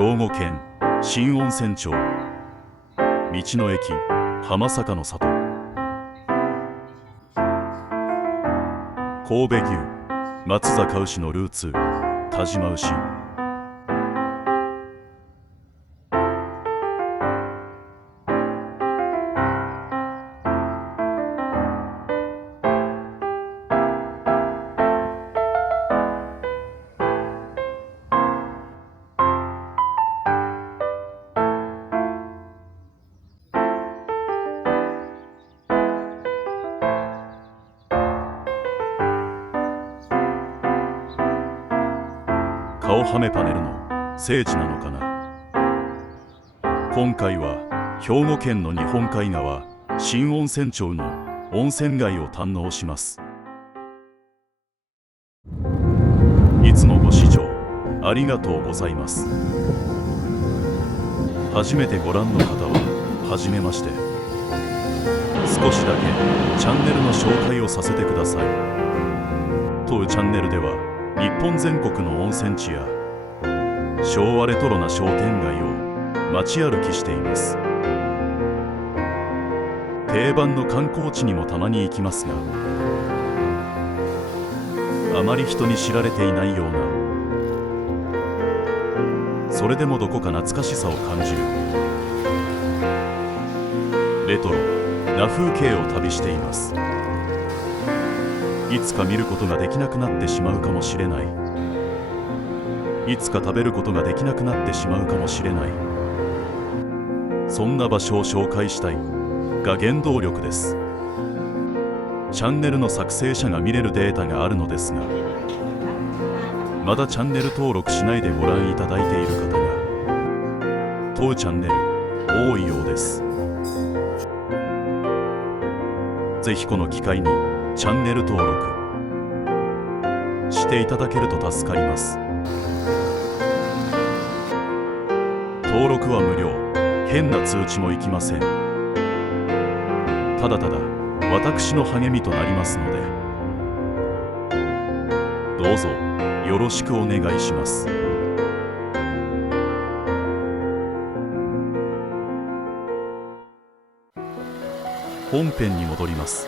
兵庫県新温泉町、道の駅浜坂の里、神戸牛松阪牛のルーツ田島牛、顔はめパネルの聖地なのかな。今回は兵庫県の日本海側新温泉町の温泉街を堪能します。いつもご視聴ありがとうございます。初めてご覧の方ははじめまして。少しだけチャンネルの紹介をさせてください。当チャンネルでは日本全国の温泉地や昭和レトロな商店街を街歩きしています。定番の観光地にもたまに行きますが、あまり人に知られていないような、それでもどこか懐かしさを感じるレトロな風景を旅しています。いつか見ることができなくなってしまうかもしれない、いつか食べることができなくなってしまうかもしれない、そんな場所を紹介したいが原動力です。チャンネルの作成者が見れるデータがあるのですが、まだチャンネル登録しないでご覧いただいている方が当チャンネル多いようです。ぜひこの機会にチャンネル登録していただけると助かります。登録は無料、変な通知もいきません。ただただ私の励みとなりますので、どうぞよろしくお願いします。本編に戻ります。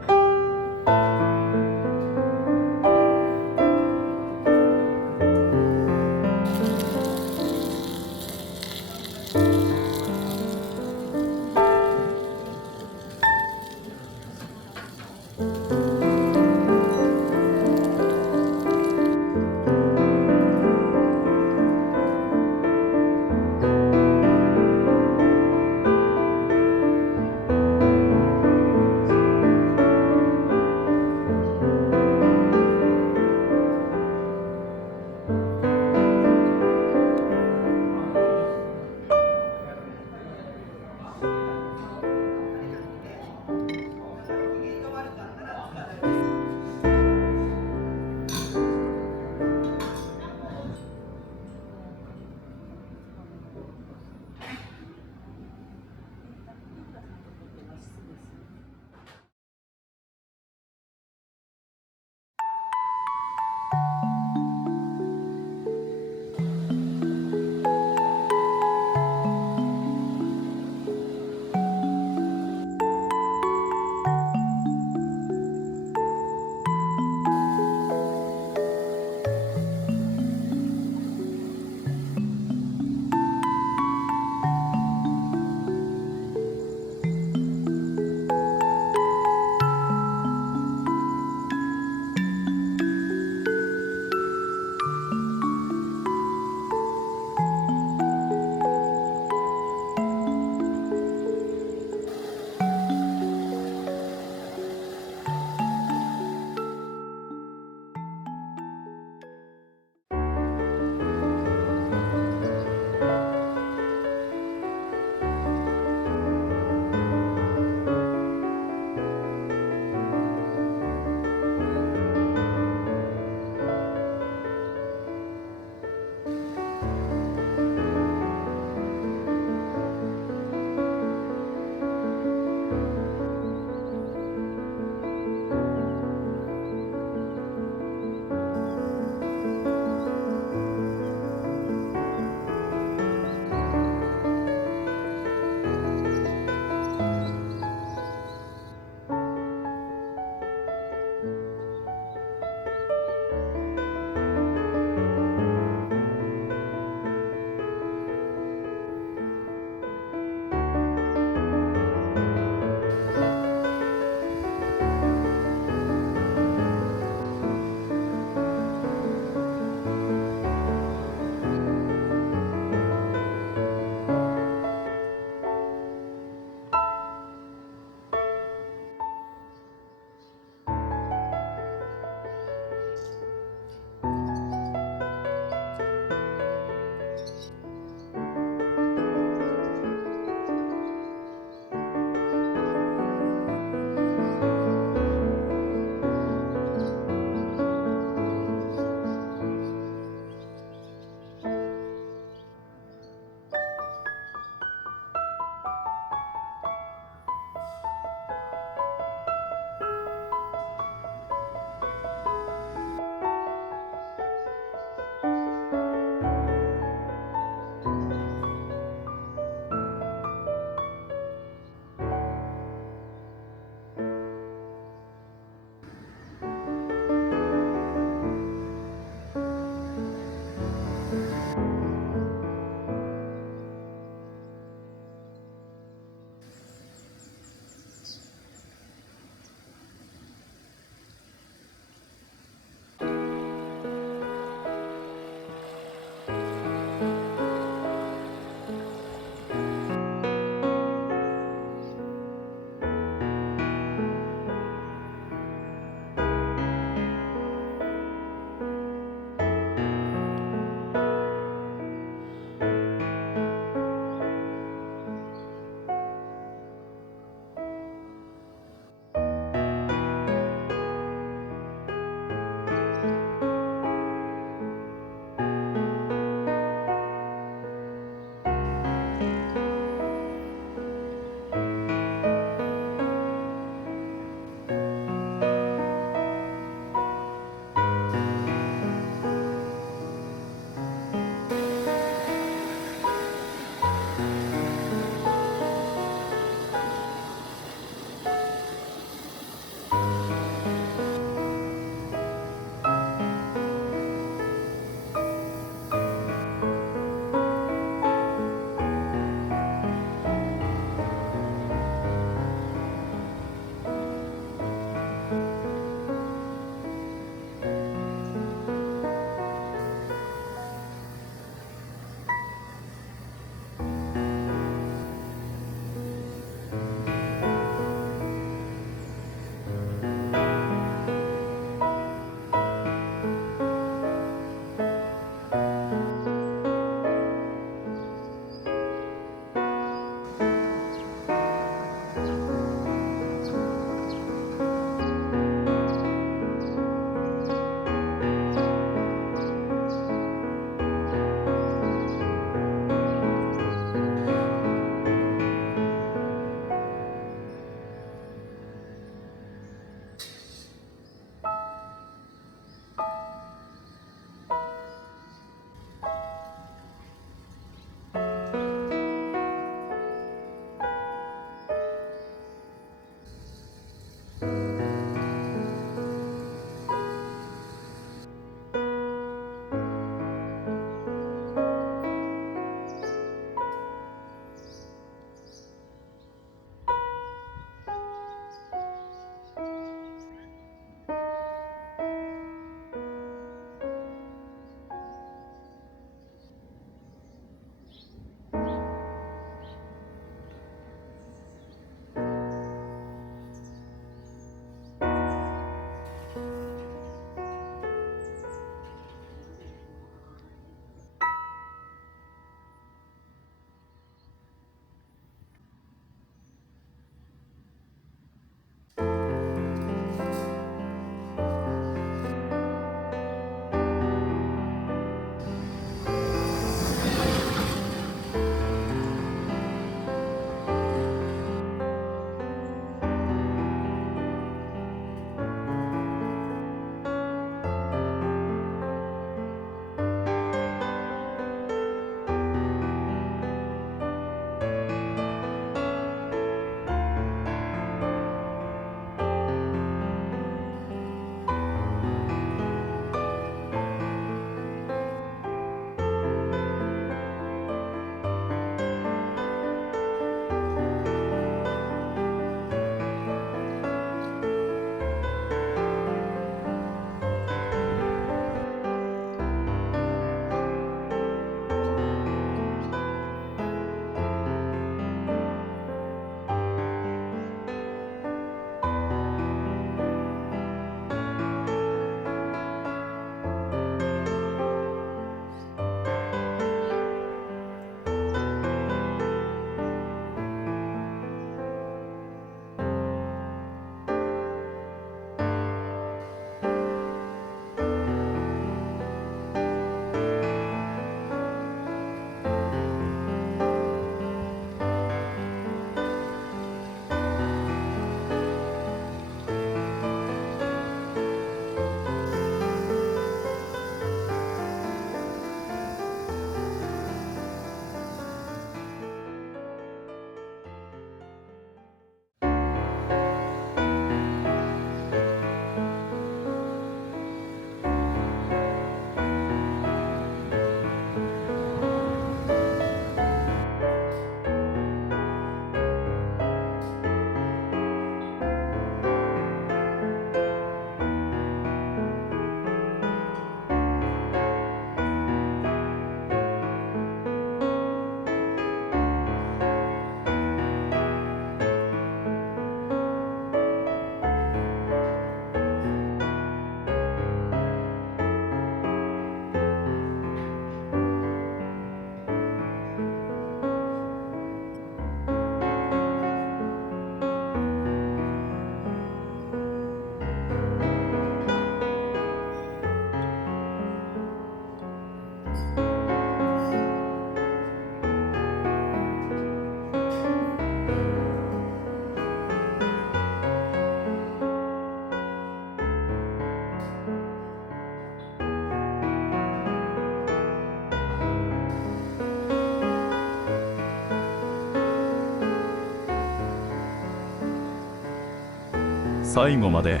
最後まで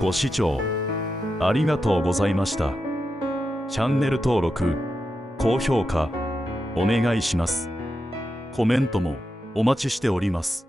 ご視聴ありがとうございました。チャンネル登録、高評価お願いします。コメントもお待ちしております。